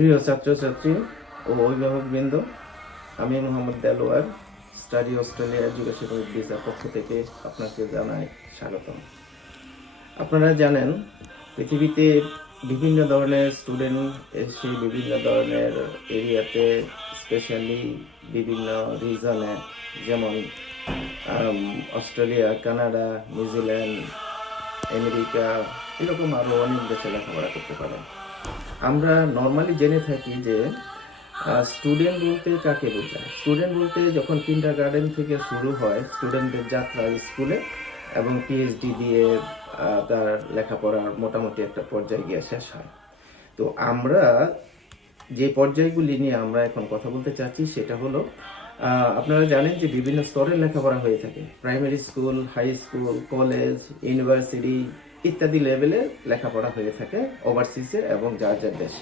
প্রিয় ছাত্রছাত্রী ও অভিভাবকবৃন্দ, আমি Mohammad Delwar study Australia education with ভিসার পক্ষ থেকে আপনাকে জানাই স্বাগতম। আপনারা জানেন, পৃথিবীতে বিভিন্ন ধরনের স্টুডেন্ট এসে বিভিন্ন ধরনের এরিয়াতে, স্পেশালি বিভিন্ন রিজনে, যেমন অস্ট্রেলিয়া, কানাডা, নিউজিল্যান্ড, আমেরিকা, এরকম আরও অনেক দেশে লেখাপড়া করতে পারেন। আমরা নর্মালি জেনে থাকি যে স্টুডেন্ট বলতে কাকে বোঝায়। স্টুডেন্ট বলতে যখন কিন্ডারগার্টেন থেকে শুরু হয় স্টুডেন্টদের যাত্রা স্কুলে, এবং পিএইচডি দিয়ে তার লেখাপড়ার মোটামুটি একটা পর্যায়ে গিয়ে শেষ হয়। তো আমরা যে পর্যায়গুলি নিয়ে আমরা এখন কথা বলতে চাচ্ছি সেটা হলো, আপনারা জানেন যে বিভিন্ন স্তরের লেখাপড়া হয়ে থাকে। Primary school, high school, college, university ইত্যাদি লেভেলে লেখাপড়া হয়ে থাকে ওভারসিজে এবং যার যার দেশে।